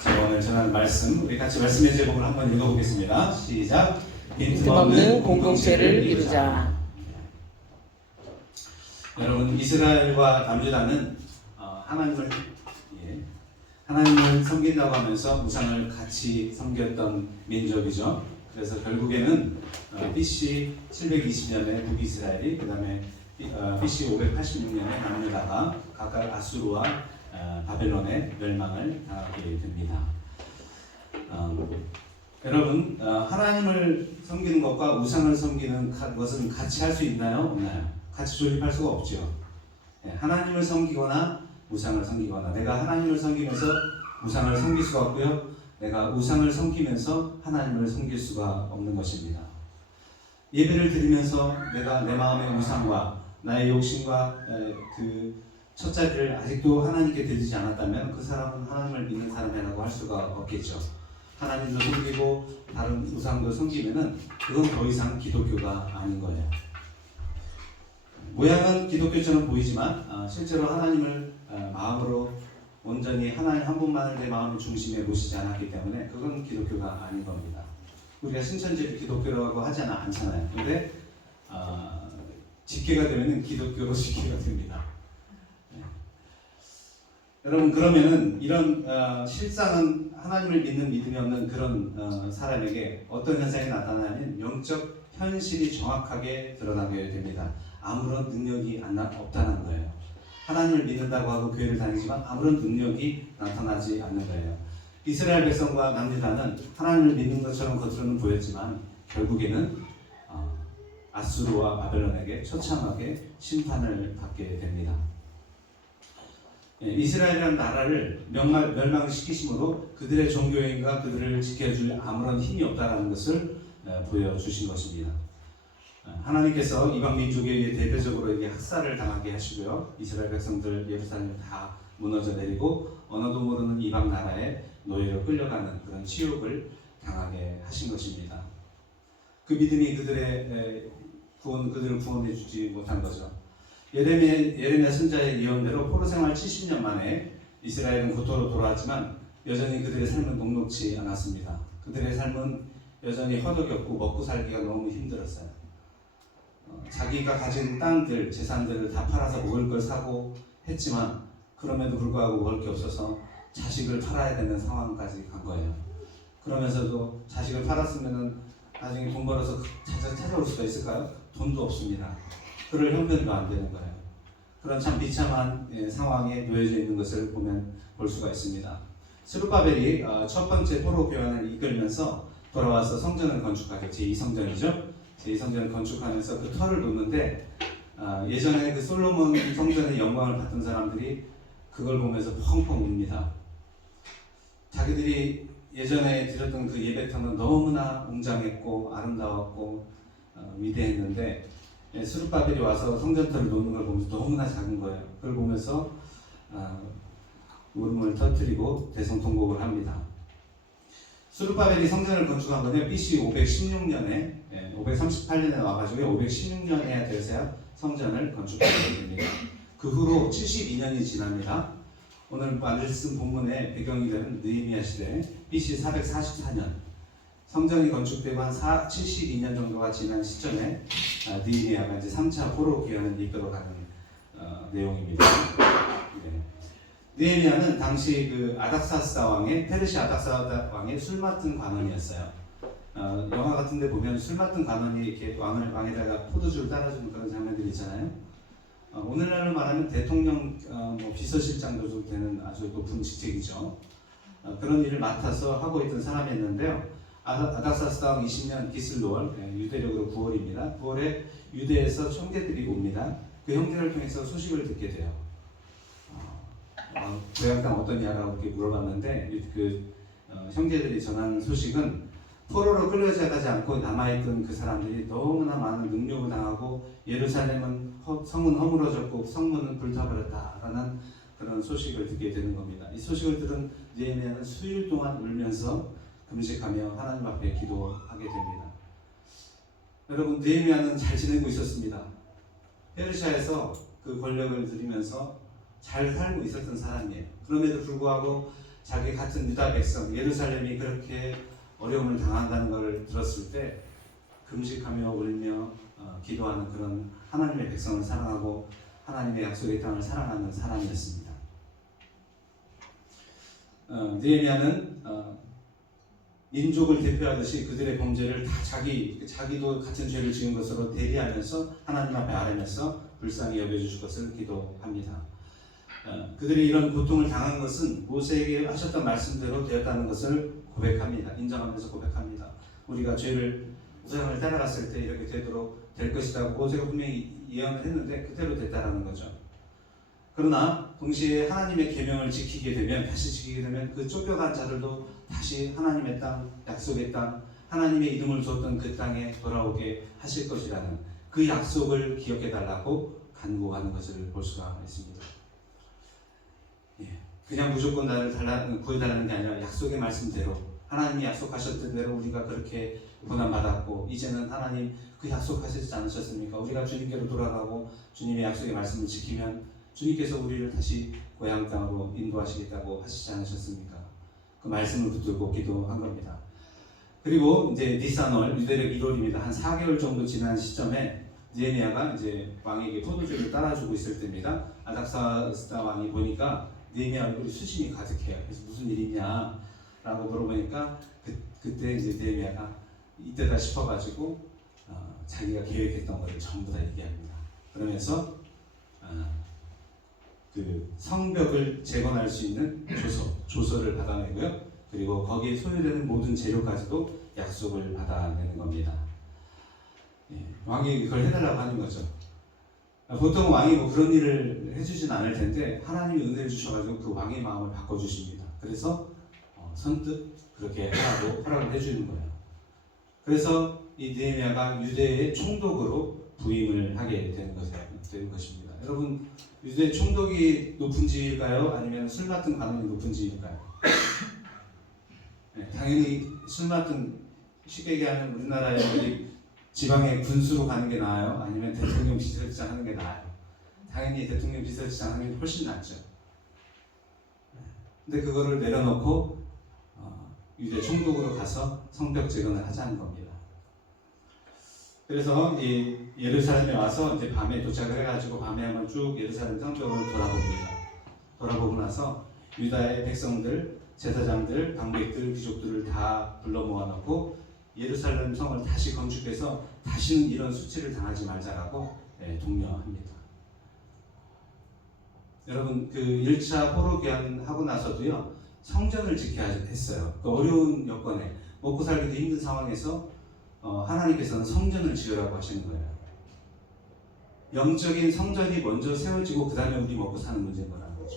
제가 오늘 전한 말씀, 우리 같이 말씀의 제목을 한번 읽어보겠습니다. 시작. 빈틈없는 공동체를 이루자. 여러분, 이스라엘과 남유다는 하나님을 섬긴다고 하면서 우상을 같이 섬겼던 민족이죠. 그래서 결국에는 BC 720년에 북이스라엘이, 그 다음에 BC 586년에 남유다가 각각 아수르와 바벨론의 멸망을 당하게 됩니다. 여러분, 하나님을 섬기는 것과 우상을 섬기는 것은 같이 할 수 있나요? 없나요? 같이 조립할 수가 없죠. 하나님을 섬기거나 우상을 섬기거나, 내가 하나님을 섬기면서 우상을 섬길 수가 없고요, 내가 우상을 섬기면서 하나님을 섬길 수가 없는 것입니다. 예배를 드리면서 내가 내 마음의 우상과 나의 욕심과 그 첫자리를 아직도 하나님께 드리지 않았다면 그 사람은 하나님을 믿는 사람이라고 할 수가 없겠죠. 하나님도 섬기고 다른 우상도 섬기면은 그건 더 이상 기독교가 아닌 거예요. 모양은 기독교처럼 보이지만 실제로 하나님을 마음으로 온전히 하나님 한 분만을 내 마음의 중심에 모시지 않았기 때문에 그건 기독교가 아닌 겁니다. 우리가 신천지를 기독교라고 하지는 않잖아요. 근데 직계가 되면은 기독교로 직계가 됩니다. 여러분, 그러면은 이런 실상은 하나님을 믿는 믿음이 없는 그런 사람에게 어떤 현상이 나타나냐면 영적 현실이 정확하게 드러나게 됩니다. 아무런 능력이 없다는 거예요. 하나님을 믿는다고 하고 교회를 다니지만 아무런 능력이 나타나지 않는 거예요. 이스라엘 백성과 남유다는 하나님을 믿는 것처럼 겉으로는 보였지만 결국에는 아수르와 바벨론에게 처참하게 심판을 받게 됩니다. 이스라엘이라는 나라를 멸망시키심으로 그들의 종교인과 그들을 지켜줄 아무런 힘이 없다는 것을 보여주신 것입니다. 하나님께서 이방 민족에게 대대적으로 학살을 당하게 하시고요, 이스라엘 백성들 예루살렘 다 무너져 내리고 언어도 모르는 이방 나라에 노예로 끌려가는 그런 치욕을 당하게 하신 것입니다. 그 믿음이 그들을 구원해 주지 못한 거죠. 예레미야 선지자의 예언대로 포로 생활 70년 만에 이스라엘은 고토로 돌아왔지만 여전히 그들의 삶은 녹록지 않았습니다. 그들의 삶은 여전히 허덕였고 먹고 살기가 너무 힘들었어요. 자기가 가진 땅들, 재산들을 다 팔아서 먹을 걸 사고 했지만 그럼에도 불구하고 먹을 게 없어서 자식을 팔아야 되는 상황까지 간 거예요. 그러면서도 자식을 팔았으면 나중에 돈 벌어서 찾아올 수가 있을까요? 돈도 없습니다. 그럴 형편도 안 되는 거예요. 그런 참 비참한 상황에 놓여져 있는 것을 볼 수가 있습니다. 스룹바벨이 첫 번째 포로 교환을 이끌면서 돌아와서 성전을 건축하죠. 제2성전이죠. 제2성전을 건축하면서 그 터를 놓는데 예전에 그 솔로몬 성전의 영광을 받던 사람들이 그걸 보면서 펑펑 웁니다. 자기들이 예전에 드렸던 그 예배터는 너무나 웅장했고 아름다웠고 위대했는데 스룹바벨이 와서 성전터를 놓는 걸 보면서 너무나 작은 거예요. 그걸 보면서 울음을 터뜨리고 대성통곡을 합니다. 스룹바벨이 성전을 건축한 건요, BC 516년에 538년에 와가지고 516년에 해야 돼서 성전을 건축하게 됩니다. 그 후로 72년이 지납니다. 오늘 말씀 본문의 배경이 되는 느헤미야 시대 BC 444년 성전이 건축되고 한 72년 정도가 지난 시점에 느헤미야가 이제 3차 포로 귀환을 이끌어가는 내용입니다. 느헤미야는 당시 그 아닥사스다 왕의 페르시아 아닥사스다 왕의 술 맡은 관원이었어요. 영화 같은데 보면 술 맡은 관원이 이렇게 왕에다가 포도주를 따라주는 그런 장면들이 있잖아요. 오늘날로 말하면 대통령 비서실장도 좀 되는 아주 높은 직책이죠. 그런 일을 맡아서 하고 있던 사람이었는데요. 아닥사스다 왕 20년 기슬로월, 유대력으로 9월입니다. 9월에 유대에서 형제들이 옵니다. 그 형제를 통해서 소식을 듣게 돼요. 고향 땅 어떠냐라고 이렇게 물어봤는데 그 형제들이 전한 소식은 포로로 끌려가지 않고 남아있던 그 사람들이 너무나 많은 능욕을 당하고 예루살렘은 성은 허물어졌고 성문은 불타버렸다라는 그런 소식을 듣게 되는 겁니다. 이 소식을 들은 느헤미야는 수일 동안 울면서 금식하며 하나님 앞에 기도하게 됩니다. 여러분, 느헤미야는 잘 지내고 있었습니다. 페르시아에서 그 권력을 누리면서 잘 살고 있었던 사람이에요. 그럼에도 불구하고 자기 같은 유다 백성 예루살렘이 그렇게 어려움을 당한다는 것을 들었을 때 금식하며 울며 기도하는 그런 하나님의 백성을 사랑하고 하나님의 약속의 땅을 사랑하는 사람이었습니다. 느헤미야는 민족을 대표하듯이 그들의 범죄를 다 자기도 같은 죄를 지은 것으로 대리하면서 하나님 앞에 아뢰면서 불쌍히 여겨주실 것을 기도합니다. 그들이 이런 고통을 당한 것은 모세에게 하셨던 말씀대로 되었다는 것을 고백합니다. 인정하면서 고백합니다. 우리가 죄를 우상을 따라갔을 때 이렇게 되도록 될 것이라고 모세가 분명히 예언을 했는데 그대로 됐다라는 거죠. 그러나 동시에 하나님의 계명을 지키게 되면 그 쫓겨간 자들도 다시 하나님의 땅, 약속의 땅, 하나님의 이름을 주었던 그 땅에 돌아오게 하실 것이라는 그 약속을 기억해 달라고 간구하는 것을 볼 수가 있습니다. 그냥 무조건 나를 구해달라는 게 아니라 약속의 말씀대로 하나님이 약속하셨던 대로 우리가 그렇게 고난받았고 이제는 하나님 그 약속하시지 않으셨습니까? 우리가 주님께로 돌아가고 주님의 약속의 말씀을 지키면 주님께서 우리를 다시 고향 땅으로 인도하시겠다고 하시지 않으셨습니까? 그 말씀을 붙들고 기도한 겁니다. 그리고 이제 니산월 유대력 1월입니다. 한 4개월 정도 지난 시점에 느헤미야가 이제 왕에게 포도주를 따라주고 있을 때입니다. 아닥사스다 왕이 보니까 느헤미야 얼굴이 수심이 가득해요. 그래서 무슨 일이냐? 라고 물어보니까 그때 이제 느헤미야가 이때다 싶어가지고 자기가 계획했던 것을 전부 다 얘기합니다. 그러면서 그 성벽을 재건할 수 있는 조서를 받아내고요. 그리고 거기에 소요되는 모든 재료까지도 약속을 받아내는 겁니다. 왕이 그걸 해달라고 하는 거죠. 보통 왕이 뭐 그런 일을 해주진 않을 텐데 하나님이 은혜를 주셔가지고 그 왕의 마음을 바꿔주십니다. 그래서 선뜻 그렇게 하라고 허락을 해주는 거예요. 그래서 이 느헤미야가 유대의 총독으로 부임을 하게 되는 것입니다. 여러분, 유대 총독이 높은 지위일까요? 아니면 술 맡은 관원이 높은 지위일까요? 당연히 술 맡은, 쉽게 얘기하면 우리나라의 지방의 군수로 가는 게 나아요? 아니면 대통령 비서실장 하는 게 나아요? 당연히 대통령 비서실장 하는 게 훨씬 낫죠. 근데 그거를 내려놓고 유대 총독으로 가서 성벽 재건을 하자는 겁니다. 그래서 이 예루살렘에 와서 이제 밤에 도착을 해가지고 밤에 한번 쭉 예루살렘 성벽을 돌아봅니다. 돌아보고 나서 유다의 백성들, 제사장들, 방백들, 귀족들을 다 불러 모아놓고 예루살렘 성을 다시 건축해서 다시는 이런 수치를 당하지 말자라고 독려합니다. 여러분, 그 1차 포로 귀환하고 나서도요 성전을 지켜야 했어요. 그 어려운 여건에 먹고 살기도 힘든 상황에서 하나님께서는 성전을 지으라고 하시는 거예요. 영적인 성전이 먼저 세워지고 그 다음에 우리 먹고 사는 문제인 거라는 거죠.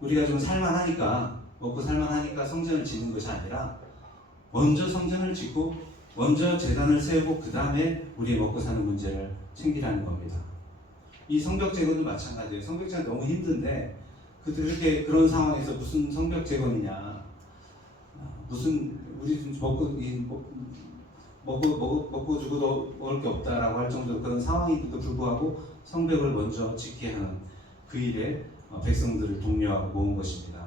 우리가 좀 살만하니까 먹고 살만하니까 성전을 짓는 것이 아니라 먼저 성전을 짓고 먼저 제단을 세우고 그 다음에 우리의 먹고 사는 문제를 챙기라는 겁니다. 이 성벽 재건도 마찬가지예요. 성벽 재건 너무 힘든데 그렇게 그런 상황에서 무슨 성벽 재건이냐, 무슨 우리 먹고 죽어도 먹을 게 없다라고 할 정도로 그런 상황임에도 불구하고 성벽을 먼저 짓게 하는 그 일에 백성들을 독려하고 모은 것입니다.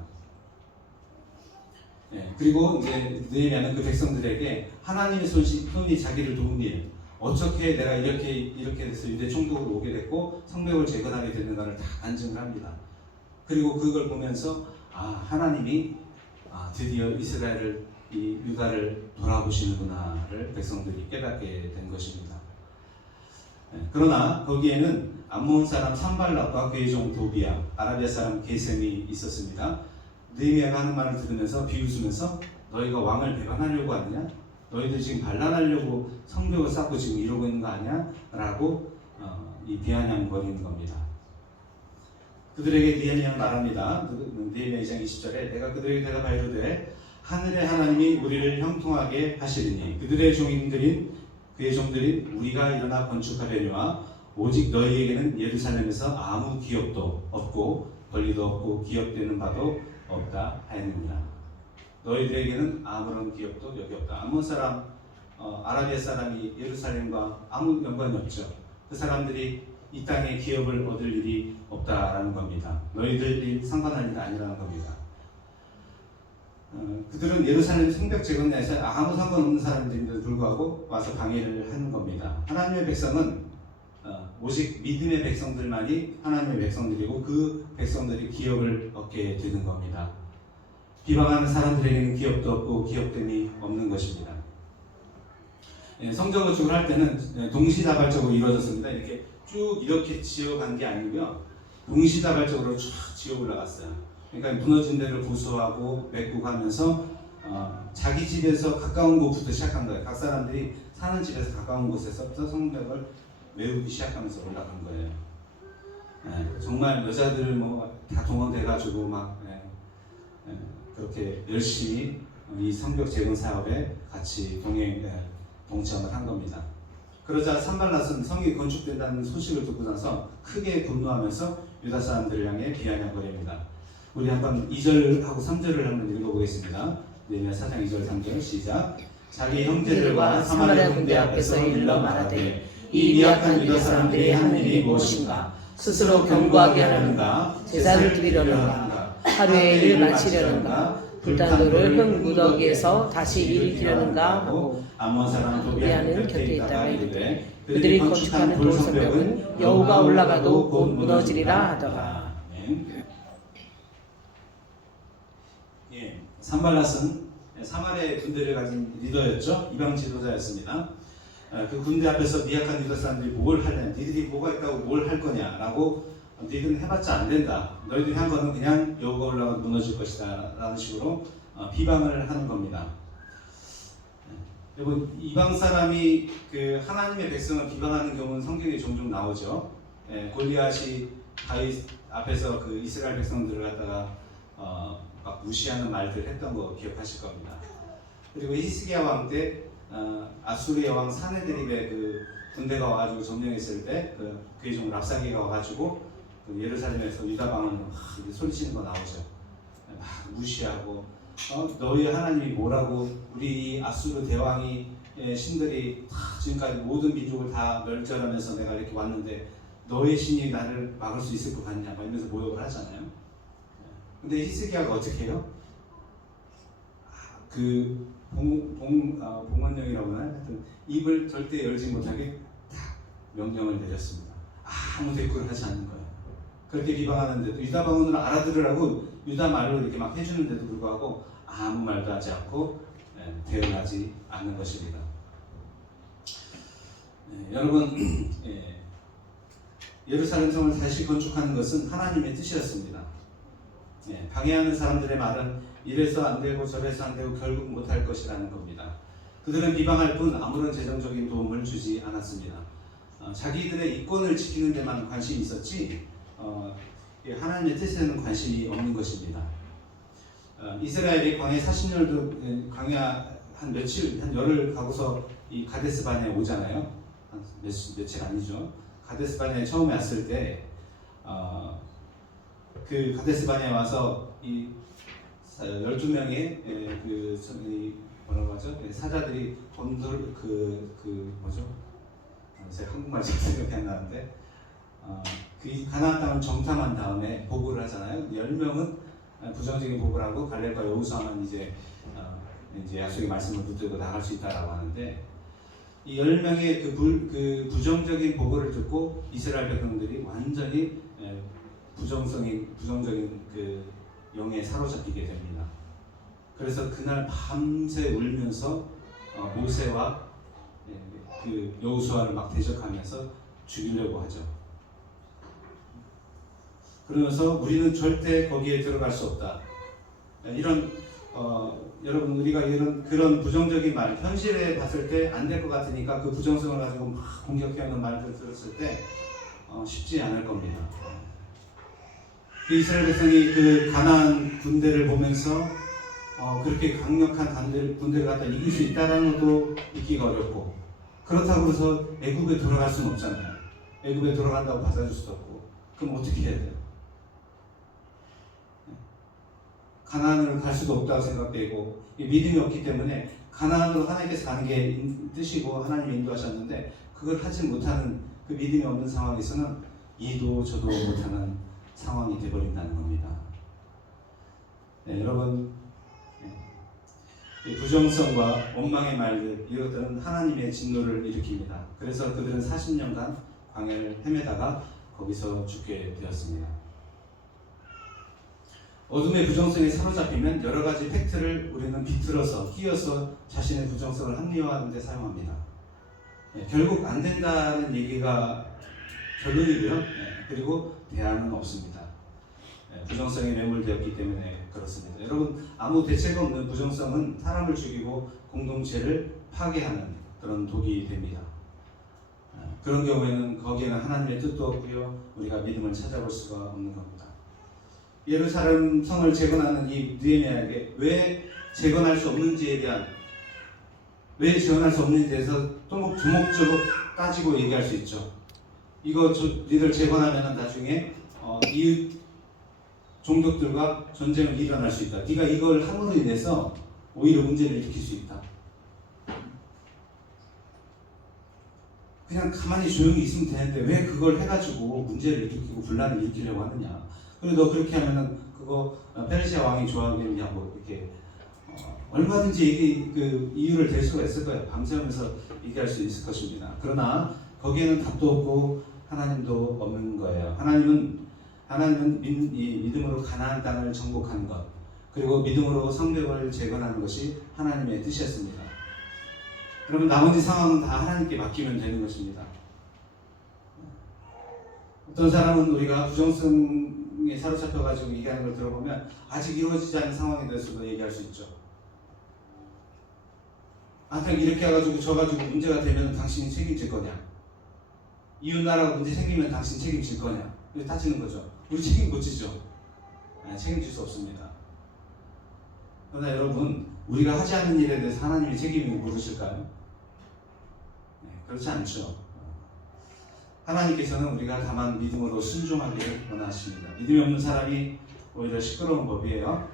그리고 이제 느헤미야는 그 백성들에게 하나님의 손이 자기를 도운 일, 어떻게 내가 이렇게 돼서 유대 총독으로 오게 됐고 성벽을 재건하게 됐는가를 다 간증을 합니다. 그리고 그걸 보면서 하나님이 드디어 이스라엘을 이 유다를 돌아보시는구나를 백성들이 깨닫게 된 것입니다. 그러나 거기에는 암몬 사람 산발락과 그의 종 도비야, 아라비아 사람 게셈이 있었습니다. 느헤미야가 하는 말을 들으면서 비웃으면서 너희가 왕을 배반하려고 하느냐? 너희들 지금 반란하려고 성벽을 쌓고 지금 이러고 있는 거 아니야? 라고 이 비아냥거리는 겁니다. 그들에게 느헤미야는 말합니다. 느헤미야 2장 20절에 내가 그들에게 대답하이르되 하늘의 하나님이 우리를 형통하게 하시리니 그의 종들인 우리가 일어나 건축하려니와 오직 너희에게는 예루살렘에서 아무 기업도 없고 권리도 없고 기업되는 바도 없다 하였느니라. 너희들에게는 아무런 기업도 여기 없다. 암몬 사람, 아라비아 사람이 예루살렘과 아무 연관이 없죠. 그 사람들이 이 땅에 기업을 얻을 일이 없다라는 겁니다. 너희들이 상관할 일 아니라는 겁니다. 그들은 예루살렘 성벽 재건에서 아무 상관없는 사람들인데도 불구하고 와서 방해를 하는 겁니다. 하나님의 백성은 오직 믿음의 백성들만이 하나님의 백성들이고 그 백성들이 기업을 얻게 되는 겁니다. 비방하는 사람들에게는 기업도 없고 기업됨이 없는 것입니다. 성전 건축을 할 때는 동시다발적으로 이루어졌습니다. 이렇게 쭉 이렇게 지어간 게 아니고요. 동시다발적으로 쫙 지어 올라갔어요. 그러니까 무너진 데를 보수하고 메꾸고하면서 자기 집에서 가까운 곳부터 시작한 거예요. 각 사람들이 사는 집에서 가까운 곳에서부터 성벽을 메우기 시작하면서 올라간 거예요. 정말 여자들 뭐 다 동원돼가지고 막 그렇게 열심히 이 성벽 재건 사업에 같이 동참을 한 겁니다. 그러자 산발랏은 성이 건축된다는 소식을 듣고 나서 크게 분노하면서 유다 사람들을 향해 비아냥거립니다. 우리 한번 2절하고 3절을 한번 읽어보겠습니다. 네헤미야 4장 2절 3절 시작. 자기 형제들과 사마리아 군대 앞에서 일러 말하되 이 미약한 유다 사람들이 한 일이 무엇인가? 스스로 견고하게 하려는가? 제사를 드리려는가? 하루에 일을 마치려는가? 불탄도를 흙 무더기에서 다시 일으키려는가 하고 암몬 사람 도비아는 곁에 있다가 이르되 그들이 건축하는 돌 성벽은 여호가 올라가도 곧 무너지리라 하더라. 산발랏은 사마리아의 군대를 가진 리더였죠. 이방 지도자였습니다. 그 군대 앞에서 미약한 유다 사람들이 뭘 하냐, 니들이 뭐가 있다고 뭘 할 거냐라고 니들은 해봤자 안 된다. 너희들이 한 거는 그냥 여호가 올라가 무너질 것이다 라는 식으로 비방을 하는 겁니다. 여러분 이방 사람이 그 하나님의 백성을 비방하는 경우는 성경에 종종 나오죠. 골리앗이 다윗 앞에서 그 이스라엘 백성들을 갖다가 막 무시하는 말들 했던 거 기억하실 겁니다. 그리고 히스기야 왕 때 아수리아 왕 사네드립의 그 군대가 와가지고 점령했을 때 그의 종 랍사기가 와가지고 그 예루살렘에서 유다 방언으로 막 소리치는 거 나오죠. 막 무시하고 너희 하나님이 뭐라고 우리 이 아수르 대왕이 신들이 다 지금까지 모든 민족을 다 멸절하면서 내가 이렇게 왔는데 너의 신이 나를 막을 수 있을 것 같냐 막 이러면서 모욕을 하잖아요. 근데 히스기야가 어떻게 해요? 그 봉헌령이라고 하나? 하여튼 입을 절대 열지 못하게 딱 명령을 내렸습니다. 아무 대꾸를 하지 않는 거예요. 그렇게 비방하는데도 유다 방언으로 알아들으라고 유다 말로 이렇게 막 해주는데도 불구하고 아무 말도 하지 않고 대응하지 않는 것입니다. 여러분 예루살렘 성을 다시 건축하는 것은 하나님의 뜻이었습니다. 방해하는 사람들의 말은 이래서 안 되고 저래서 안 되고 결국 못할 것이라는 겁니다. 그들은 비방할 뿐 아무런 재정적인 도움을 주지 않았습니다. 자기들의 이권을 지키는 데만 관심이 있었지 하나님의 뜻에는 관심이 없는 것입니다. 이스라엘이 광야 40년도 광야 한 며칠 한 열흘 가고서 이 가데스 바네에 오잖아요. 며칠 아니죠. 가데스 바네에 처음에 왔을 때 그 가데스 바네에 와서 이 12명의 뭐라고 하죠? 사자들이 곤돌 뭐죠? 제가 한국말 잘 생각이 안 나는데 그 가나안 땅을 정탐한 다음에 보고를 하잖아요. 10명은 부정적인 보고를 하고 갈렙과 여호수아만 이제 약속의 말씀을 붙들고 나갈 수 있다라고 하는데 이 10명의 그 부정적인 보고를 듣고 이스라엘 백성들이 완전히 부정적인 그 영에 사로잡히게 됩니다. 그래서 그날 밤새 울면서 모세와 그 여호수아를 막 대적하면서 죽이려고 하죠. 그러면서 우리는 절대 거기에 들어갈 수 없다. 이런 여러분 우리가 그런 부정적인 말 현실에 봤을 때 안 될 것 같으니까 그 부정성을 가지고 막 공격해오는 말들을 들었을 때 쉽지 않을 겁니다. 그 이스라엘 백성이 그 가나안 군대를 보면서 그렇게 강력한 군대를 갖다 이길 수 있다는 것도 믿기가 어렵고 그렇다고 해서 애굽에 돌아갈 수는 없잖아요. 애굽에 돌아간다고 받아줄 수도 없고 그럼 어떻게 해야 돼요? 가나안으로 갈 수도 없다고 생각되고 믿음이 없기 때문에 가나안으로 하나님께서 가는 게 뜻이고 하나님이 인도하셨는데 그걸 하지 못하는 그 믿음이 없는 상황에서는 이도 저도 못하는 상황이 되어버린다는 겁니다. 네, 여러분, 이 부정성과 원망의 말들, 이것들은 하나님의 진노를 일으킵니다. 그래서 그들은 40년간 광야를 헤매다가 거기서 죽게 되었습니다. 어둠의 부정성에 사로잡히면 여러 가지 팩트를 우리는 비틀어서 끼어서 자신의 부정성을 합리화하는 데 사용합니다. 결국 안 된다는 얘기가 결론이고요. 그리고 대안은 없습니다. 부정성에 매몰되었기 때문에 그렇습니다. 여러분, 아무 대책 없는 부정성은 사람을 죽이고 공동체를 파괴하는 그런 독이 됩니다. 그런 경우에는 거기에는 하나님의 뜻도 없고요, 우리가 믿음을 찾아볼 수가 없는 겁니다. 예루살렘 성을 재건하는 이 느헤미야에게 왜 재건할 수 없는지에 대한, 왜 재건할 수 없는지에 대해서 또 주목적으로 따지고 얘기할 수 있죠. 이거 니들 재건하면 나중에 이웃 종족들과 전쟁을 일어날 수 있다. 네가 이걸 함으로 인해서 오히려 문제를 일으킬 수 있다. 그냥 가만히 조용히 있으면 되는데 왜 그걸 해가지고 문제를 일으키고 분란을 일으키려고 하느냐. 그리고 너 그렇게 하면은 그거 페르시아 왕이 좋아하겠냐고 이렇게 얼마든지 그 이유를 댈 수가 있을 거예요. 밤새우면서 얘기할 수 있을 것입니다. 그러나 거기에는 답도 없고 하나님도 없는 거예요. 하나님은 믿음으로 가나안 땅을 정복하는 것, 그리고 믿음으로 성벽을 재건하는 것이 하나님의 뜻이었습니다. 그러면 나머지 상황은 다 하나님께 맡기면 되는 것입니다. 어떤 사람은 우리가 부정성에 사로잡혀가지고 얘기하는 걸 들어보면 아직 이루어지지 않은 상황에 대해서도 얘기할 수 있죠. 그냥 이렇게 해가지고 져가지고 문제가 되면 당신이 책임질 거냐? 이웃 나라가 문제 생기면 당신 책임질 거냐? 이렇게 따지는 거죠. 우리 책임 못 지죠. 책임질 수 없습니다. 그러나 여러분, 우리가 하지 않는 일에 대해서 하나님이 책임을 물으실까요? 그렇지 않죠. 하나님께서는 우리가 다만 믿음으로 순종하기를 원하십니다. 믿음이 없는 사람이 오히려 시끄러운 법이에요.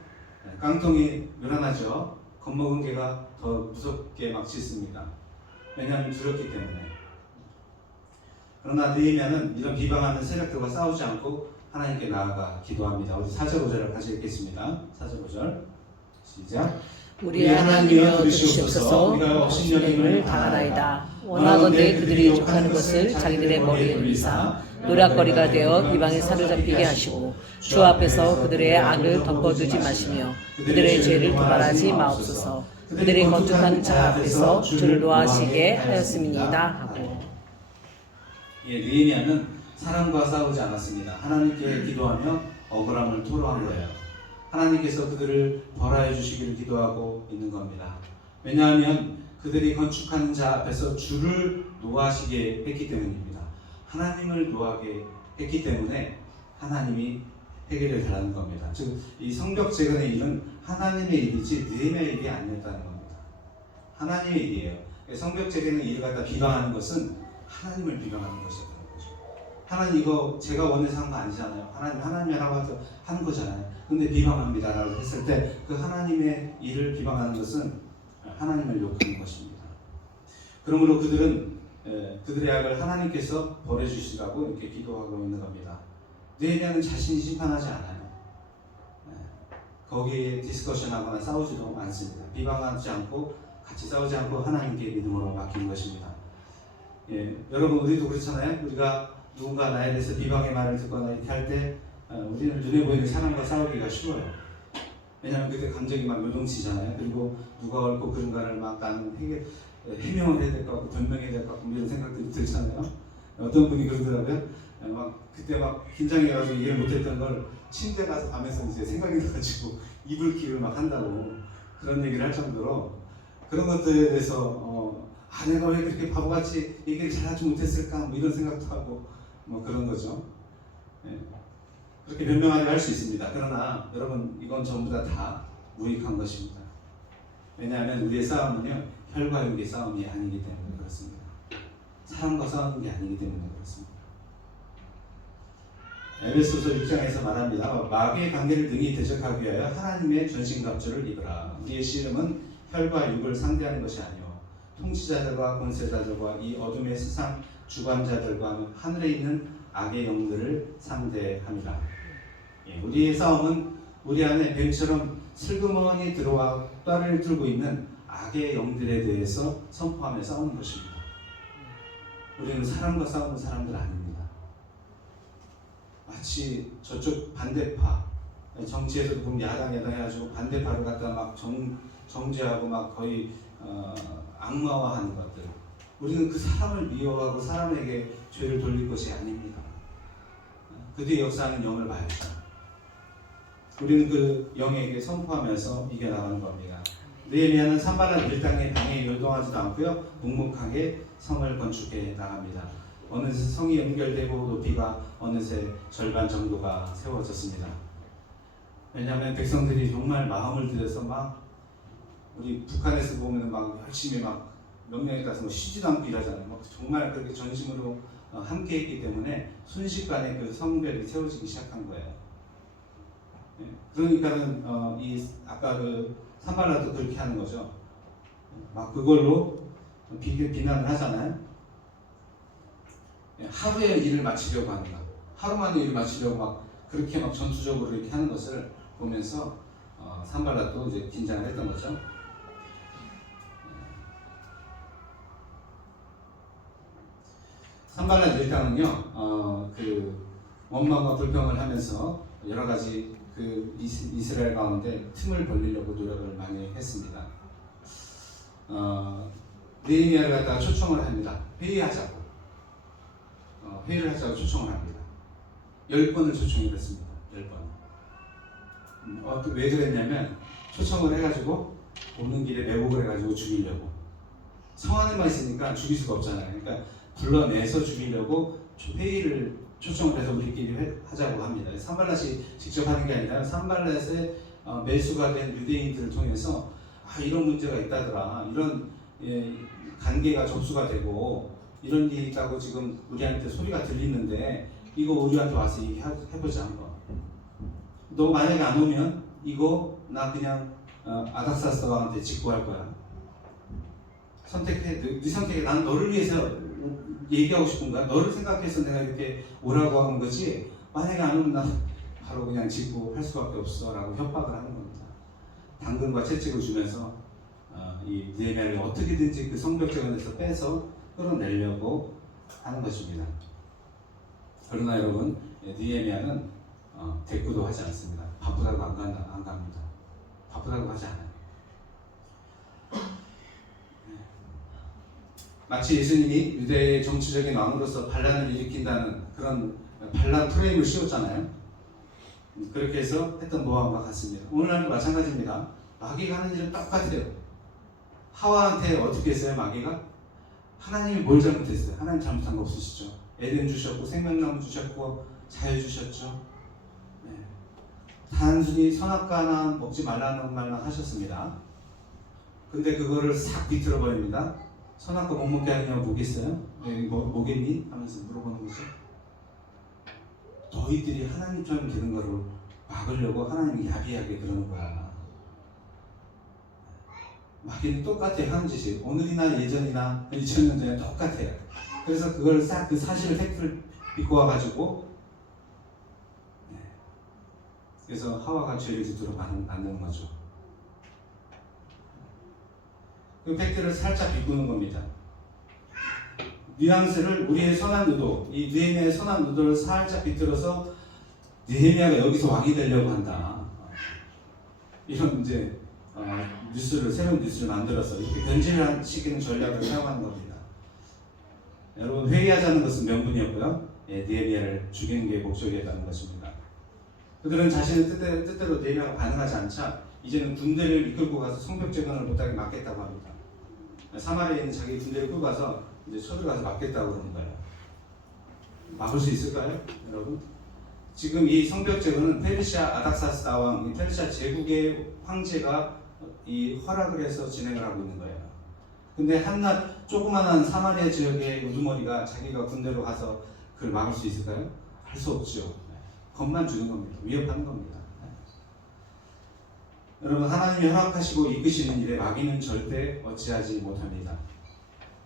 깡통이 늘어나죠. 겁먹은 개가 더 무섭게 막 짖습니다. 왜냐하면 두렵기 때문에. 그러나 느헤미야는 이런 비방하는 세력들과 싸우지 않고 하나님께 나아가 기도합니다. 우리 4절 5절을 같이 읽겠습니다. 4절 5절 시작. 우리 하나님이여 들으시옵소서. 우리가 업신여김을 당하나이다. 원하건대 그들이 욕하는 것을 자기들의 머리에 올리사 노략거리가 되어 이방에 사로잡히게 하시고 주 앞에서 그들의 악을 덮어두지 마시며 그들의 죄를 도발하지 마옵소서. 그들의 거룩한 자 앞에서 주를 노하시게 하였음이니이다 하고. 느헤미야는 사람과 싸우지 않았습니다. 하나님께 기도하며 억울함을 토로한 거예요. 하나님께서 그들을 벌하여 주시기를 기도하고 있는 겁니다. 왜냐하면 그들이 건축하는 자 앞에서 주를 노하시게 했기 때문입니다. 하나님을 노하게 했기 때문에 하나님이 해결해 달라는 겁니다. 즉, 이 성벽 재건의 일은 하나님의 일이지 느헤미야의 일이 아니었다는 겁니다. 하나님의 일이에요. 성벽 재건의 일을 갖다 비방하는 것은 하나님을 비방하는 것이었다는 거죠. 하나님 이거 제가 원해서 한 거 아니잖아요. 하나님이라고 해서 하는 거잖아요. 근데 비방합니다라고 했을 때 그 하나님의 일을 비방하는 것은 하나님을 욕하는 것입니다. 그러므로 그들은 그들의 악을 하나님께서 벌해주시라고 이렇게 기도하고 있는 겁니다. 느헤미야는 자신이 심판하지 않아요. 거기에 디스커션하거나 싸우지도 않습니다. 비방하지 않고 같이 싸우지 않고 하나님께 믿음으로 맡기는 것입니다. 여러분, 우리도 그렇잖아요. 우리가 누군가 나에 대해서 비방의 말을 듣거나 이렇게 할 때 우리는 눈에 보이는 사람과 싸우기가 쉬워요. 왜냐하면 그때 감정이 막 요동치잖아요. 그리고 누가 옳고 그른가를 막 나는 해명을 해야 될 것 같고 변명해야 될 것 같고 이런 생각들이 들잖아요. 어떤 분이 그러더라고요. 그때 막 긴장해가지고 이해를 못했던 걸 침대 가서 밤에서 이제 생각이 나가지고 이불킥을 막 한다고 그런 얘기를 할 정도로 그런 것들에 대해서 내가 왜 그렇게 바보같이 얘기를 잘하지 못했을까 뭐 이런 생각도 하고 뭐 그런 거죠. 그렇게 변명하려 할 수 있습니다. 그러나 여러분, 이건 전부 다 무익한 것입니다. 왜냐하면 우리의 싸움은요, 혈과 육의 싸움이 아니기 때문에 그렇습니다. 사람과 싸우는 게 아니기 때문에 그렇습니다. 에베소서 6장에서 말합니다. 마귀의 관계를 능히 대적하기 위하여 하나님의 전신갑주를 입으라. 우리의 씨름은 혈과 육을 상대하는 것이 아니오 통치자들과 권세자들과 이 어둠의 세상 주관자들과 하늘에 있는 악의 영들을 상대합니다. 우리의 싸움은 우리 안에 뱀처럼 슬그머니 들어와 뼈를 들고 있는 악의 영들에 대해서 선포하며 싸우는 것입니다. 우리는 사람과 싸우는 사람들 아닙니다. 마치 저쪽 반대파, 정치에서도 보면 야당 해가지고 반대파를 갖다 막 정죄하고 막 거의 악마화하는 것들. 우리는 그 사람을 미워하고 사람에게 죄를 돌릴 것이 아닙니다. 그들의 역사하는 영을 봐야죠. 우리는 그 영에게 선포하면서 이겨나가는 겁니다. 느헤미야는 산발랏 일당의 방해에 열동하지도 않고요, 묵묵하게 성을 건축해 나갑니다. 어느새 성이 연결되고 높이가 어느새 절반 정도가 세워졌습니다. 왜냐하면 백성들이 정말 마음을 들여서 막 우리 북한에서 보면 막 열심히 막 명령에 따라서 뭐 쉬지도 않고 일하잖아요. 막 정말 그렇게 전심으로 함께했기 때문에 순식간에 그 성벽이 세워지기 시작한 거예요. 그러니까는 아까 그 산발랏도 그렇게 하는 거죠. 막 그걸로 비난을 하잖아요. 하루에 일을 마치려고 하는 거, 하루 만에 일을 마치려고 막 그렇게 막 전투적으로 이렇게 하는 것을 보면서 산발랏도 이제 긴장을 했던 거죠. 산발랏 일당은요, 그 원망과 불평을 하면서 여러 가지 그 이스라엘 가운데 틈을 벌리려고 노력을 많이 했습니다. 느헤미야를 갖다가 초청을 합니다. 회의하자고. 회의를 하자고 초청을 합니다. 10번을 초청을 했습니다. 10번. 왜 그랬냐면 초청을 해가지고 오는 길에 매복을 해가지고 죽이려고. 성 안에만 있으니까 죽일 수가 없잖아요. 그러니까 불러내서 죽이려고 회의를 초청을 해서 우리끼리 하자고 합니다. 산발랏이 직접 하는 게 아니라 산발랏의 매수가 된 유대인들을 통해서 이런 문제가 있다더라, 이런 관계가 접수가 되고 이런 일이 있다고 지금 우리한테 소리가 들리는데 이거 우리한테 와서 얘기해보자 한번. 너 만약에 안 오면 이거 나 그냥 아닥사스 왕한테 직구할 거야. 선택해. 네 선택해. 난 너를 위해서 얘기하고 싶은 거야. 너를 생각해서 내가 이렇게 오라고 하는 거지. 만약에 안 오면 나 바로 그냥 직구할 수밖에 없어 라고 협박을 하는 겁니다. 당근과 채찍을 주면서 이 느헤미야를 어떻게든지 그 성벽재건에서 빼서 끌어내려고 하는 것입니다. 그러나 여러분, 느헤미야는 대꾸도 하지 않습니다. 바쁘다고 안 갑니다. 바쁘다고 하지 않아요. 마치 예수님이 유대의 정치적인 왕으로서 반란을 일으킨다는 그런 반란 프레임을 씌웠잖아요. 그렇게 해서 했던 모함과 같습니다. 오늘날도 마찬가지입니다. 마귀가 하는 일은 똑같아요. 하와한테 어떻게 했어요? 마귀가? 하나님이 뭘 잘못했어요? 하나님 잘못한 거 없으시죠? 에덴 주셨고 생명나무 주셨고 자유 주셨죠. 네. 단순히 선악과나 먹지 말라는 말만 하셨습니다. 근데 그거를 싹 비틀어 버립니다. 선악과 못 먹게 하냐고 뭐겠어요? 뭐겠니? 하면서 물어보는 거죠. 너희들이 하나님처럼 되는 거를 막으려고 하나님이 야비하게 그러는 거야. 마귀는 똑같아요. 하는 짓이 오늘이나 예전이나 2000년 전에 똑같아요. 그래서 그걸 싹 그 사실을 팩트를 믿고 와가지고 그래서 하와가 죄를 짓도록 만드는 거죠. 그 팩트를 살짝 비꾸는 겁니다. 뉘앙스를 우리의 선한 의도, 이 느헤미야의 선한 의도를 살짝 비틀어서 느헤미야가 여기서 왕이 되려고 한다. 이런 이제 새로운 뉴스를 만들어서 이렇게 변질을 시키는 전략을 사용하는 겁니다. 여러분, 회의하자는 것은 명분이었고요. 느헤미야를 죽이는 게 목적이었다는 것입니다. 그들은 자신의 뜻대로 느헤미야가 반응하지 않자 이제는 군대를 이끌고 가서 성벽 재건을 못하게 막겠다고 합니다. 사마리아에 있는 자기 군대를 끌고 가서 이제 쳐들어가서 막겠다고 그러는 거예요. 막을 수 있을까요, 여러분? 지금 이 성벽 재건은 페르시아 아닥사스 다왕, 이 페르시아 제국의 황제가 이 허락을 해서 진행을 하고 있는 거예요. 근데 한낱 조그만한 사마리아 지역의 우두머리가 자기가 군대로 가서 그걸 막을 수 있을까요? 할 수 없죠. 겁만 주는 겁니다. 위협하는 겁니다. 여러분, 하나님이 허락하시고 이끄시는 일에 마귀는 절대 어찌하지 못합니다.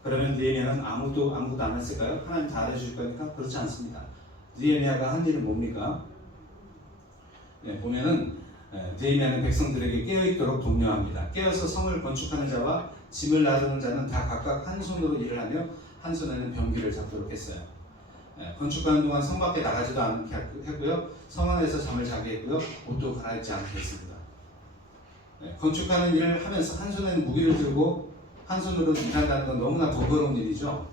그러면 느헤미야는 아무것도 안 했을까요? 하나님 다 해줄 거니까? 그렇지 않습니다. 느헤미야가 한 일은 뭡니까? 보면은 느헤미야는 백성들에게 깨어있도록 독려합니다. 깨어서 성을 건축하는 자와 짐을 나르는 자는 다 각각 한 손으로 일을 하며 한 손에는 병기를 잡도록 했어요. 건축하는 동안 성 밖에 나가지도 않게 했고요. 성 안에서 잠을 자게 했고요. 옷도 갈아입지 않게 했습니다. 건축하는 일을 하면서 한 손에는 무기를 들고 한 손으로 일한다는 건 너무나 번거로운 일이죠.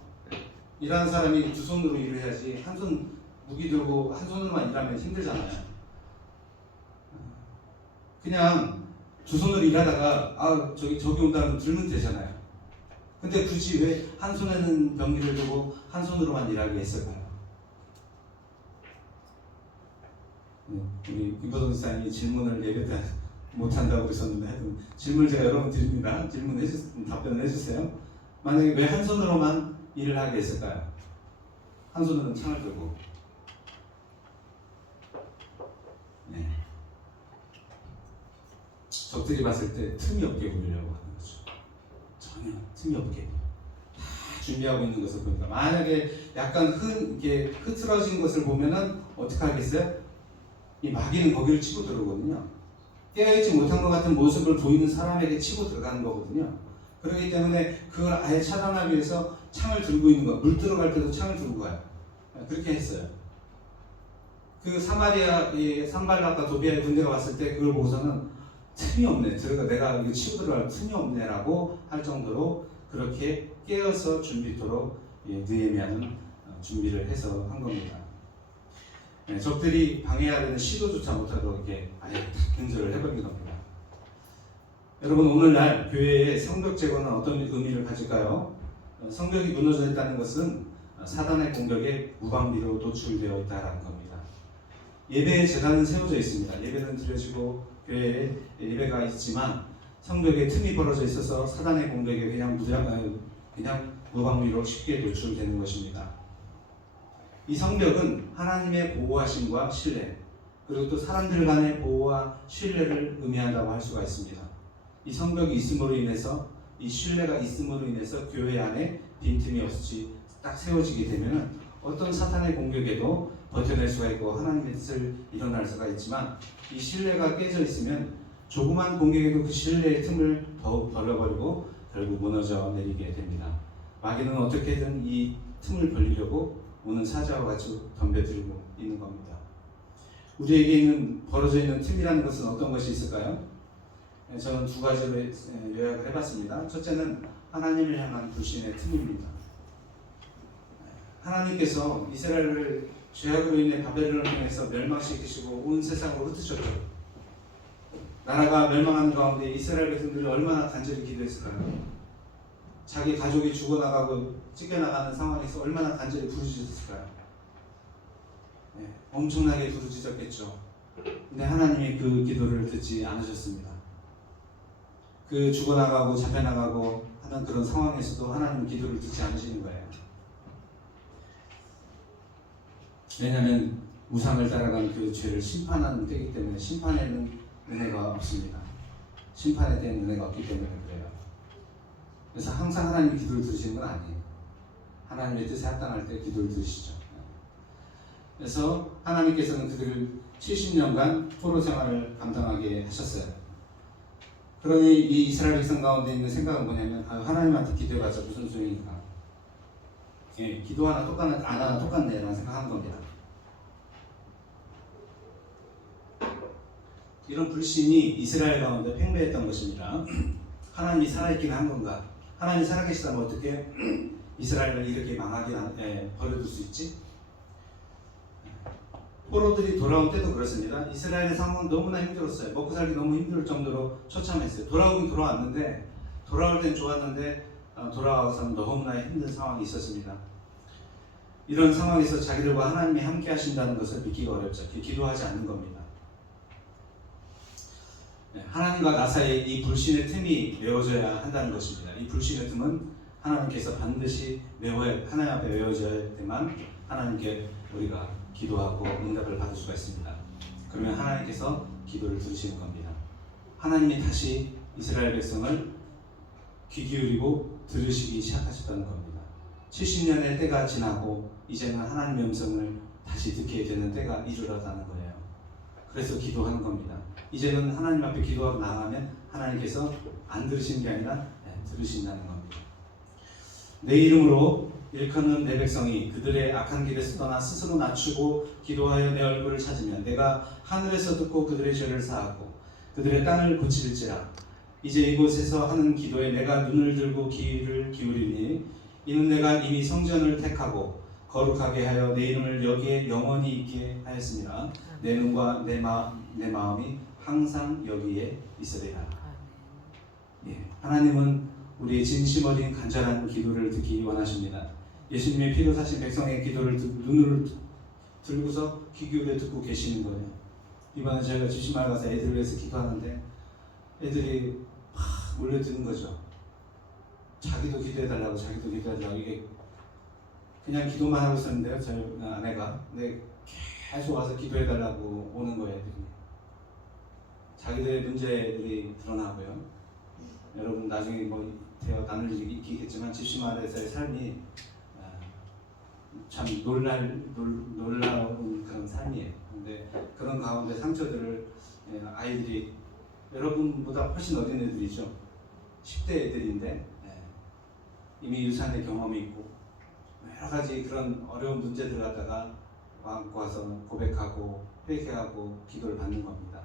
일하는 사람이 두 손으로 일을 해야지 한 손 무기 들고 한 손으로만 일하면 힘들잖아요. 그냥 두 손으로 일하다가 저기 온다면 들면 되잖아요. 근데 굳이 왜 한 손에는 병기를 들고 한 손으로만 일하게 했을까요? 우리 김보성 지사님이 질문을 예배 때 못한다고 그러셨는데 하여튼 질문을 제가 여러 번 드립니다. 답변을 해주세요. 만약에 왜 한 손으로만 일을 하게 했을까요? 한 손으로는 창을 들고 적들이 봤을 때 틈이 없게 보이려고 하는 거죠. 전혀 틈이 없게 다 준비하고 있는 것을 보니까 만약에 약간 이렇게 흐트러진 것을 보면은 어떻게 하겠어요? 이 마귀는 거기를 치고 들어오거든요. 깨어있지 못한 것 같은 모습을 보이는 사람에게 치고 들어가는 거거든요. 그렇기 때문에 그걸 아예 차단하기 위해서 창을 들고 있는 거, 물 들어갈 때도 창을 들고 가요. 그렇게 했어요. 그 사마리아의 산발락과 도비아의 군대가 왔을 때 그걸 보고서는 틈이 없네. 내가 이거 치고 들어갈 틈이 없네라고 할 정도로 그렇게 깨어서 준비토록 느헤미야는 준비를 해서 한 겁니다. 적들이 방해하려는 시도조차 못하도록 이렇게 아예 근절을 해버린 겁니다. 여러분 오늘날 교회의 성벽 제거는 어떤 의미를 가질까요? 성벽이 무너져 있다는 것은 사단의 공격에 무방비로 노출되어 있다는 겁니다. 예배의 재단은 세워져 있습니다. 예배는 드려지고 교회에 예배가 있지만 성벽에 틈이 벌어져 있어서 사단의 공격에 그냥 무방비로 쉽게 노출되는 것입니다. 이 성벽은 하나님의 보호하심과 신뢰, 그리고 또 사람들 간의 보호와 신뢰를 의미한다고 할 수가 있습니다. 이 성벽이 있음으로 인해서, 이 신뢰가 있음으로 인해서 교회 안에 빈틈이 없이 딱 세워지게 되면 어떤 사탄의 공격에도 버텨낼 수가 있고 하나님의 뜻을 일어날 수가 있지만, 이 신뢰가 깨져 있으면 조그만 공격에도 그 신뢰의 틈을 더욱 벌려버리고 결국 무너져 내리게 됩니다. 마귀는 어떻게든 이 틈을 벌리려고 오는 사자와 같이 덤벼들고 있는 겁니다. 우리에게 벌어져 있는 틈이라는 것은 어떤 것이 있을까요? 저는 두 가지로 요약을 해봤습니다. 첫째는 하나님을 향한 불신의 틈입니다. 하나님께서 이스라엘을 죄악으로 인해 바벨론을 통해서 멸망시키시고 온 세상으로 흩으셨죠. 나라가 멸망하는 가운데 이스라엘 백성들이 얼마나 간절히 기도했을까요? 자기 가족이 죽어나가고 찢겨나가는 상황에서 얼마나 간절히 부르짖었을까요? 엄청나게 부르짖었겠죠. 근데 하나님이 그 기도를 듣지 않으셨습니다. 그 죽어나가고 잡혀나가고 하는 그런 상황에서도 하나님은 기도를 듣지 않으시는 거예요. 왜냐하면 우상을 따라간 그 죄를 심판하는 때이기 때문에 심판에는 은혜가 없습니다. 심판에 대한 은혜가 없기 때문에 그래요. 그래서 항상 하나님이 기도를 들으시는 건 아니에요. 하나님의 뜻에 합당할 때 기도를 들으시죠. 그래서 하나님께서는 그들을 70년간 포로 생활을 감당하게 하셨어요. 그러니 이 이스라엘 백성 가운데 있는 생각은 뭐냐면 하나님한테 기도해봤자 무슨 소용인가. 기도 하나 안 하나 똑같네 라는 생각한 겁니다. 이런 불신이 이스라엘 가운데 팽배했던 것입니다. 하나님이 살아있긴 한 건가? 하나님이 살아계시다면 어떻게 이스라엘을 이렇게 망하게 버려둘 수 있지? 포로들이 돌아올 때도 그렇습니다. 이스라엘의 상황은 너무나 힘들었어요. 먹고 살기 너무 힘들 정도로 처참했어요. 돌아오긴 돌아왔는데, 돌아올 땐 좋았는데 돌아와서는 너무나 힘든 상황이 있었습니다. 이런 상황에서 자기들과 하나님이 함께 하신다는 것을 믿기가 어렵죠. 기도하지 않는 겁니다. 하나님과 나 사이에 이 불신의 틈이 메워져야 한다는 것입니다. 이 불신의 틈은 하나님께서 반드시 하나님 앞에 메워져야 할 때만 하나님께 우리가 기도하고 응답을 받을 수가 있습니다. 그러면 하나님께서 기도를 들으시는 겁니다. 하나님이 다시 이스라엘 백성을 귀 기울이고 들으시기 시작하셨다는 겁니다. 70년의 때가 지나고 이제는 하나님의 음성을 다시 듣게 되는 때가 이르렀다는 거예요. 그래서 기도하는 겁니다. 이제는 하나님 앞에 기도하고 나가면 하나님께서 안 들으시는 게 아니라 들으신다는 겁니다. 내 이름으로 일컫는 내 백성이 그들의 악한 길에서 떠나 스스로 낮추고 기도하여 내 얼굴을 찾으면 내가 하늘에서 듣고 그들의 죄를 사하고 그들의 땅을 고칠지라. 이제 이곳에서 하는 기도에 내가 눈을 들고 귀를 기울이니 이는 내가 이미 성전을 택하고 거룩하게 하여 내 이름을 여기에 영원히 있게 하였습니다. 내 눈과 내 마음이 항상 여기에 있으리라. 하나님은 우리의 진심 어린 간절한 기도를 듣기 원하십니다. 예수님의 피로 사신 백성의 기도를 눈을 들고서 귀 기울여 듣고 계시는 거예요. 이번에 저희가 주심마을 가서 애들을 위해서 기도하는데 애들이 막 몰려드는 거죠. 자기도 기도해달라고 자기도 기도해달라고. 이게 그냥 기도만 하고 있었는데요. 저희 아내가 근데 계속 와서 기도해달라고 오는 거예요. 애들이. 자기들의 문제들이 드러나고요. 여러분 나중에 뭐 대화 나눌 일이 있겠지만 집시마을에서의 삶이 참 놀라운 그런 삶이에요. 근데 그런 가운데 상처들을 아이들이 여러분보다 훨씬 어린 애들이죠. 10대 애들인데 이미 유산의 경험이 있고 여러 가지 그런 어려운 문제들 갖다가 안고 와서 고백하고 회개하고 기도를 받는 겁니다.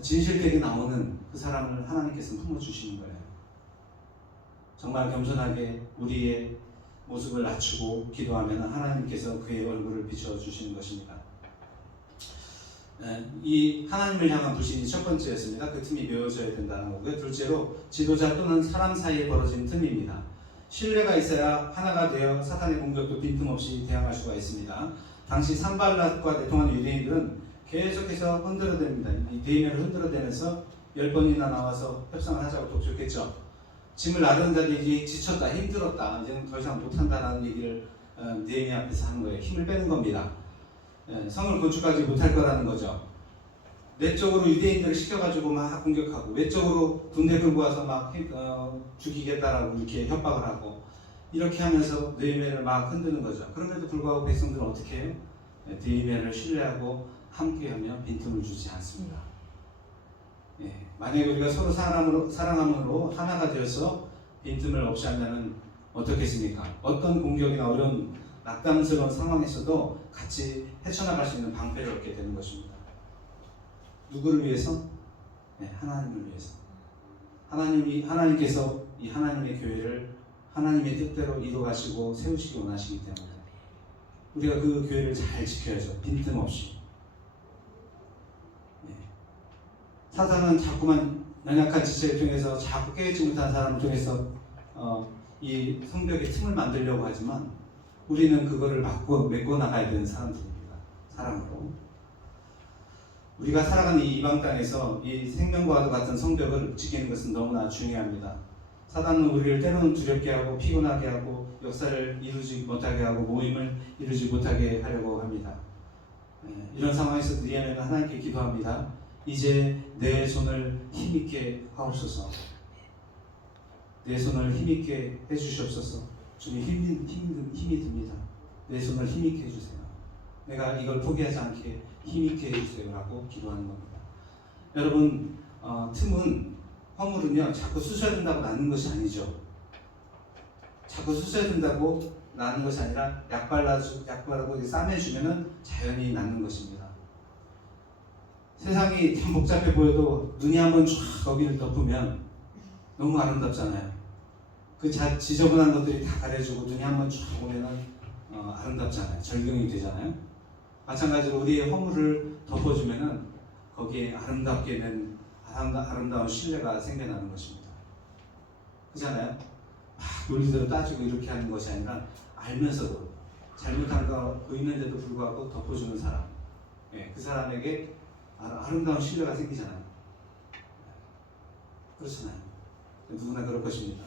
진실되게 나오는 그 사람을 하나님께서 품어주시는 거예요. 정말 겸손하게 우리의 모습을 낮추고 기도하면 하나님께서 그의 얼굴을 비춰주시는 것입니다. 이 하나님을 향한 불신이 첫 번째였습니다. 그 틈이 메워져야 된다는 거고요. 둘째로 지도자 또는 사람 사이에 벌어진 틈입니다. 신뢰가 있어야 하나가 되어 사탄의 공격도 빈틈없이 대항할 수가 있습니다. 당시 산발랏과 대통한 유대인들은 계속해서 흔들어댑니다. 이 네헤미야를 흔들어대면서 10번이나 나와서 협상을 하자고 독촉했죠. 짐을 나르는 자들이 지쳤다, 힘들었다, 이제는 더 이상 못한다라는 얘기를 네헤미야 앞에서 하는 거예요. 힘을 빼는 겁니다. 성을 건축하지 못할 거라는 거죠. 내적으로 유대인들을 시켜가지고 막 공격하고 외적으로 군대 끌고 와서 막 죽이겠다라고 이렇게 협박을 하고 이렇게 하면서 느헤미야를 막 흔드는 거죠. 그럼에도 불구하고 백성들은 어떻게 해요? 느헤미야를 신뢰하고 함께하며 빈틈을 주지 않습니다. 만약에 우리가 서로 사랑함으로 하나가 되어서 빈틈을 없이 한다면 어떻겠습니까? 어떤 공격이나 어려운 낙담스러운 상황에서도 같이 헤쳐나갈 수 있는 방패를 얻게 되는 것입니다. 누구를 위해서? 하나님을 위해서. 하나님께서 이 하나님의 교회를 하나님의 뜻대로 이루어가시고 세우시기 원하시기 때문에 우리가 그 교회를 잘 지켜야죠. 빈틈없이. 사탄은 자꾸만 연약한 지체를 통해서 자꾸 깨닫지 못한 사람을 통해서 이 성벽의 틈을 만들려고 하지만 우리는 그거를 메꿔 나가야 되는 사람들입니다. 사랑으로. 우리가 살아가는 이 이방 땅에서 이 생명과도 같은 성벽을 지키는 것은 너무나 중요합니다. 사단은 우리를 때로는 두렵게 하고 피곤하게 하고 역사를 이루지 못하게 하고 모임을 이루지 못하게 하려고 합니다. 이런 상황에서 느헤미야는 하나님께 기도합니다. 이제 내 손을 힘있게 하옵소서. 내 손을 힘있게 해주시옵소서. 주님 힘이 듭니다. 내 손을 힘있게 해주세요. 내가 이걸 포기하지 않게 힘있게 해주세요 라고 기도하는 겁니다. 여러분 틈은 허물은요 자꾸 쑤셔든다고 나는 것이 아니죠. 자꾸 쑤셔든다고 나는 것이 아니라 약 바르고 싸매주면 자연히 낫는 것입니다. 세상이 참 복잡해 보여도 눈이 한번 쫙 거기를 덮으면 너무 아름답잖아요. 그 지저분한 것들이 다 가려지고 눈이 한번 쫙 오면은 아름답잖아요. 절경이 되잖아요. 마찬가지로 우리의 허물을 덮어주면은 거기에 아름답게 된 아름다운 신뢰가 생겨나는 것입니다. 그렇잖아요. 막 논리대로 따지고 이렇게 하는 것이 아니라 알면서도 잘못한 거 보이는데도 불구하고 덮어주는 사람, 그 사람에게 아름다운 신뢰가 생기잖아요. 그렇잖아요. 누구나 그럴 것입니다.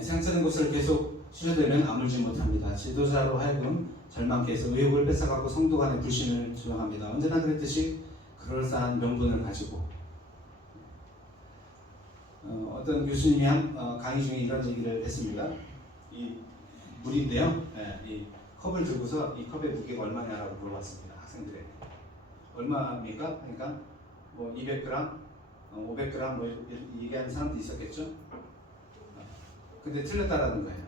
상처된 곳을 계속 쑤셔대면 아물지 못합니다. 지도자로 하여금 절망케 해서 의욕을 뺏어가고 성도 간의 불신을 조장합니다. 언제나 그랬듯이 그럴싸한 명분을 가지고 어떤 교수님이 강의 중에 이런 얘기를 했습니다. 이 물인데요. 이 컵을 들고서 이 컵의 무게가 얼마냐라고 물어봤습니다. 학생들에게. 얼마입니까? 그러니까 뭐 200g, 500g 뭐 이렇게 얘기하는 사람도 있었겠죠. 근데 틀렸다라는 거예요.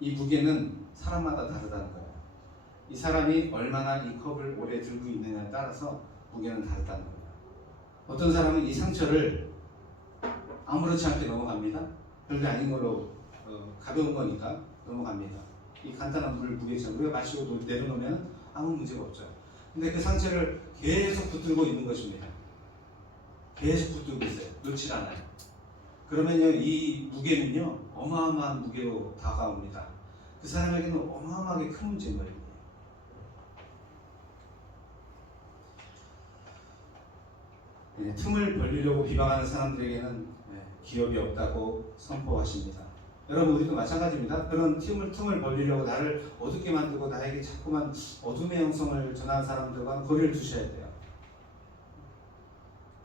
이 무게는 사람마다 다르다는 거예요. 이 사람이 얼마나 이 컵을 오래 들고 있느냐에 따라서 무게는 다르다는 거예요. 어떤 사람은 이 상처를 아무렇지 않게 넘어갑니다. 별게 아닌 걸로 가벼운 거니까 넘어갑니다. 이 간단한 물 무게처럼 우리가 마시고 내려놓으면 아무 문제가 없죠. 근데 그 상처를 계속 붙들고 있는 것입니다. 계속 붙들고 있어요. 놓질 않아요. 그러면요, 이 무게는요, 어마어마한 무게로 다가옵니다. 그 사람에게는 어마어마하게 큰 문제인 거예요. 틈을 벌리려고 비방하는 사람들에게는 기업이 없다고 선포하십니다. 여러분, 우리도 마찬가지입니다. 그런 틈을 벌리려고 나를 어둡게 만들고 나에게 자꾸만 어둠의 영성을 전하는 사람들과 거리를 두셔야 돼요.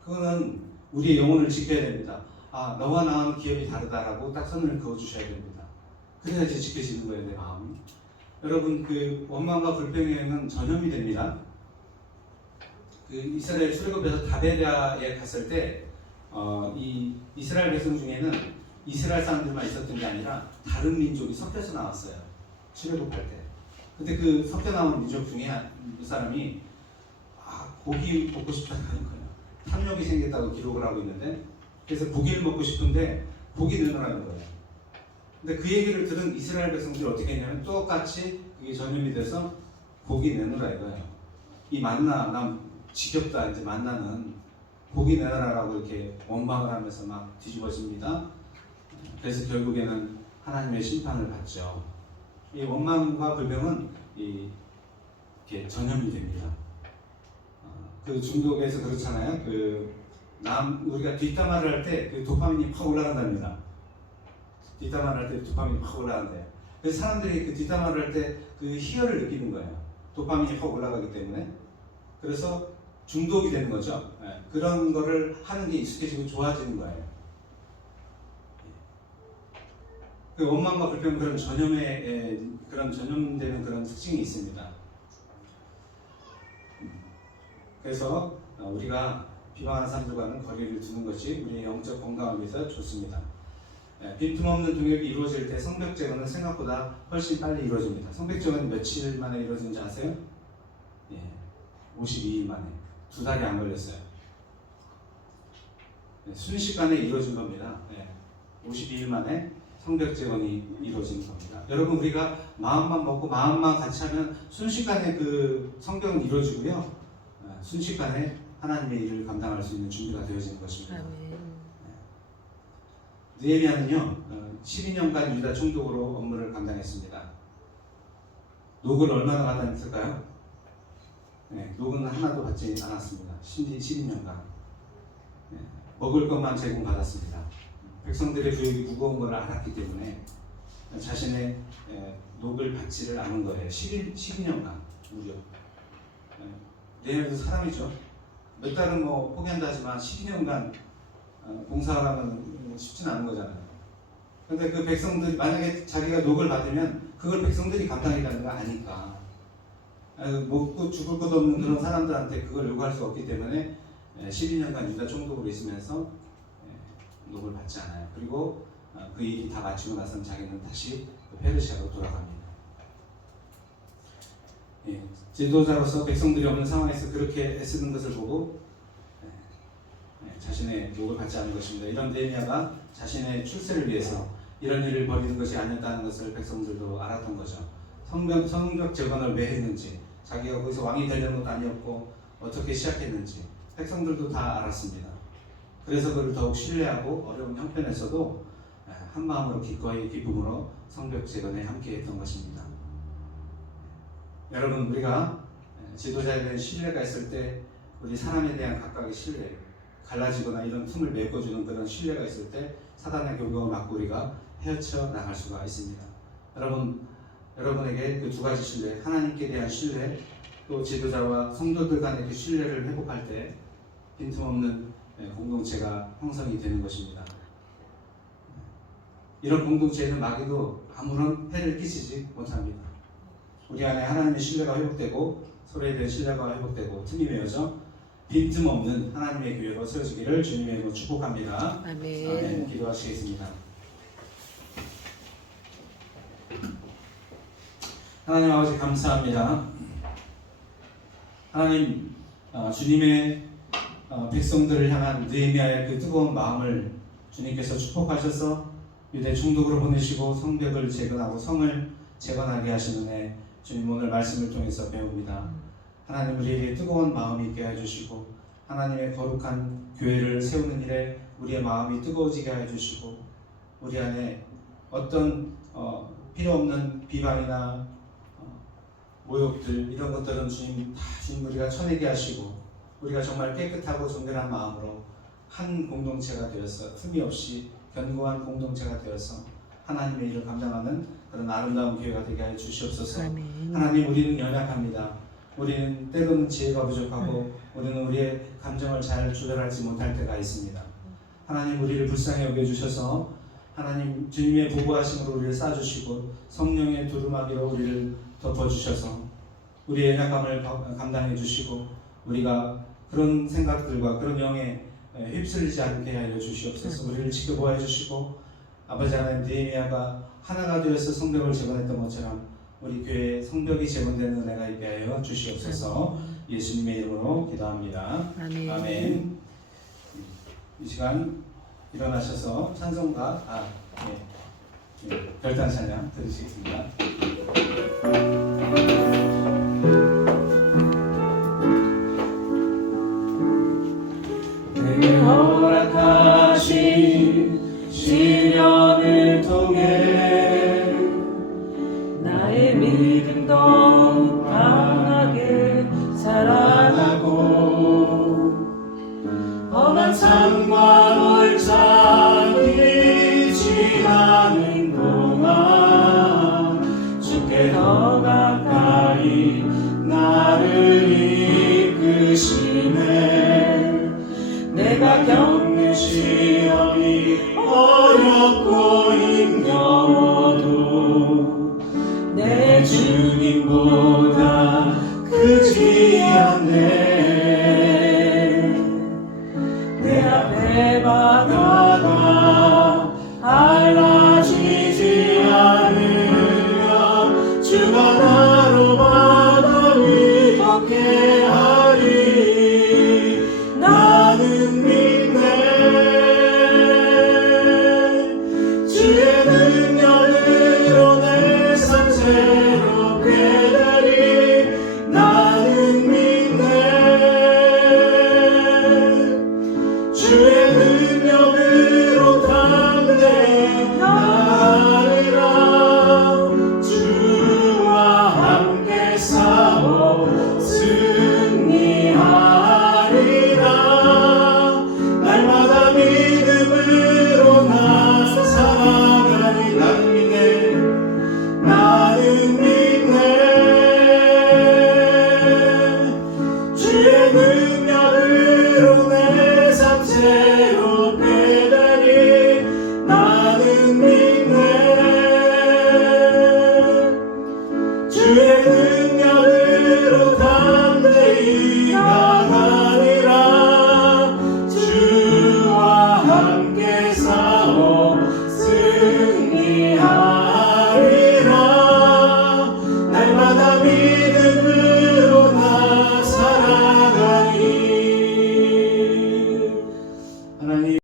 그거는 우리의 영혼을 지켜야 됩니다. 아, 너와 나와는 기업이 다르다라고 딱 선을 그어주셔야 됩니다. 그래야지 지켜지는 거예요, 내 마음이. 여러분, 그 원망과 불평에는 전염이 됩니다. 그 이스라엘 출애굽에서 다베랴에 갔을 때 이 이스라엘 백성 중에는 이스라엘 사람들만 있었던 게 아니라 다른 민족이 섞여서 나왔어요. 출애굽할 때. 근데 그 섞여 나온 민족 중에 그 사람이 고기 먹고 싶다는 거예요. 탐욕이 생겼다고 기록을 하고 있는데, 그래서 고기를 먹고 싶은데 고기 내놓으라는 거예요. 근데 그 얘기를 들은 이스라엘 백성들이 어떻게 했냐면 똑같이 그게 전염이 돼서 고기 내놓으라 이거예요. 이 만나, 난 지겹다, 이제 만나는 고기 내놔라라고 이렇게 원망을 하면서 막 뒤집어집니다. 그래서 결국에는 하나님의 심판을 받죠. 이 원망과 불평은 이렇게 전염이 됩니다. 그 중독에서 그렇잖아요. 우리가 뒷담화를 할 때 그 도파민이 확 올라간답니다. 뒷담화를 할 때 도파민이 확 올라간대요. 그래서 사람들이 그 뒷담화를 할 때 그 희열을 느끼는 거예요. 도파민이 확 올라가기 때문에. 그래서 중독이 되는 거죠. 그런 거를 하는 게 익숙해지고 좋아지는 거예요. 그 원망과 불평 그런 그런 전염되는 그런 특징이 있습니다. 그래서 우리가 비방하는 사람들과는 거리를 두는 것이 우리의 영적 건강을 위해서 좋습니다. 빈틈없는 동역이 이루어질 때 성벽 제거는 생각보다 훨씬 빨리 이루어집니다. 성벽 제거는 며칠 만에 이루어지는지 아세요? 52일 만에. 2달이 안 걸렸어요. 순식간에 이루어진 겁니다. 52일 만에 성벽 재건이 이루어지는 겁니다. 여러분, 우리가 마음만 먹고 마음만 같이 하면 순식간에 그 성벽은 이루어지고요. 순식간에 하나님의 일을 감당할 수 있는 준비가 되어지는 것입니다. 느헤미야는요, 12년간 유다 총독으로 업무를 감당했습니다. 녹을 얼마나 감당했을까요? 녹은 하나도 받지 않았습니다. 12년간. 먹을 것만 제공받았습니다. 백성들의 부역이 무거운 걸 알았기 때문에 자신의 녹을 받지를 않은 거예요. 12년간 무려. 내일도 사람이죠. 몇 달은 뭐 포기한다 하지만 12년간 봉사를 하면 쉽진 않은 거잖아요. 그런데 그 백성들, 만약에 자기가 녹을 받으면 그걸 백성들이 감당해가는 거 아니까. 먹고 죽을 것 없는 그런 사람들한테 그걸 요구할 수 없기 때문에 12년간 유다 총독으로 있으면서 녹을 받지 않아요. 그리고 그 일이 다 마치고 나서는 자기는 다시 페르시아로 돌아갑니다. 지도자로서 백성들이 없는 상황에서 그렇게 애쓰는 것을 보고 자신의 녹을 받지 않은 것입니다. 이런 느헤미야가 자신의 출세를 위해서 이런 일을 벌이는 것이 아니었다는 것을 백성들도 알았던 거죠. 성벽 재건을 왜 했는지, 자기가 거기서 왕이 되려는 것도 아니었고 어떻게 시작했는지 백성들도 다 알았습니다. 그래서 그를 더욱 신뢰하고 어려운 형편에서도 한 마음으로 기꺼이 기쁨으로 성벽 재건에 함께했던 것입니다. 여러분, 우리가 지도자에 대한 신뢰가 있을 때 우리 사람에 대한 각각의 신뢰, 갈라지거나 이런 틈을 메꿔주는 그런 신뢰가 있을 때 사단의 교격을 막고 우리가 헤쳐 나갈 수가 있습니다. 여러분에게 그 두 가지 신뢰, 하나님께 대한 신뢰, 또 지도자와 성도들 간의 그 신뢰를 회복할 때 빈틈없는 공동체가 형성이 되는 것입니다. 이런 공동체에는 마귀도 아무런 해를 끼치지 못합니다. 우리 안에 하나님의 신뢰가 회복되고 서로에 대한 신뢰가 회복되고 틈이 메어져 빈틈없는 하나님의 교회로 세워지기를 주님의 이름으로 축복합니다. 아멘. 기도하시겠습니다. 하나님 아버지 감사합니다. 하나님 주님의 백성들을 향한 느헤미야의 그 뜨거운 마음을 주님께서 축복하셔서 유대 총독으로 보내시고 성벽을 재건하고 성을 재건하게 하시는 애 주님 오늘 말씀을 통해서 배웁니다. 하나님 우리에게 뜨거운 마음이 있게 해주시고 하나님의 거룩한 교회를 세우는 일에 우리의 마음이 뜨거워지게 해주시고 우리 안에 어떤 필요 없는 비방이나 모욕들 이런 것들은 주님 다 주님 우리가 쳐내게 하시고 우리가 정말 깨끗하고 정결한 마음으로 한 공동체가 되어서 틈이 없이 견고한 공동체가 되어서 하나님의 일을 감당하는 그런 아름다운 교회가 되게 해 주시옵소서. 아멘. 하나님 우리는 연약합니다. 우리는 때로는 지혜가 부족하고 우리는 우리의 감정을 잘 조절하지 못할 때가 있습니다. 하나님 우리를 불쌍히 여겨주셔서 하나님 주님의 보호하심으로 우리를 쌓아주시고 성령의 두루마기로 우리를 덮어주셔서 우리의 연약함을 감당해 주시고 우리가 그런 생각들과 그런 영에 휩쓸리지 않게 하여 주시옵소서. 우리를 지켜보아 주시고 아버지 하나님 느헤미야가 하나가 되어서 성벽을 재건했던 것처럼 우리 교회에 성벽이 재건되는 은혜가 있게 하여 주시옵소서. 예수님의 이름으로 기도합니다. 아멘. 아멘. 이 시간 일어나셔서 찬송가 별단 찬양 들으시겠습니다. 내게 허락하신 시련을 통해 나의 믿음도 강하게 살아가고 험한 삶과 골짜기 지나는 동안 주께 더 가까이 나를 이끄시네. 내가 겪는 시험이 어렵고 힘겨워도 내 주님보다 크지 않네. 내 앞에 바다가 갈라지지 않으며 주가 나로 바다 위 걷게 하리. 나는 믿네. 주의 능력으로 내 삶 새롭게 되리. 나는 믿네. 주의 능력으로 담대히 나아가리라. 주와 함께 싸워 승리하리라. 날마다 믿음으로 나 살아가리. 나는 믿네. 나는 믿네. 주의 능력으로 내 삶 새롭게 되리. 나는 믿네. 주의 능력으로 담대히 나가리라. 주와 함께 싸워 승리하리라. 날마다 믿음으로 나 살아가리. 하나님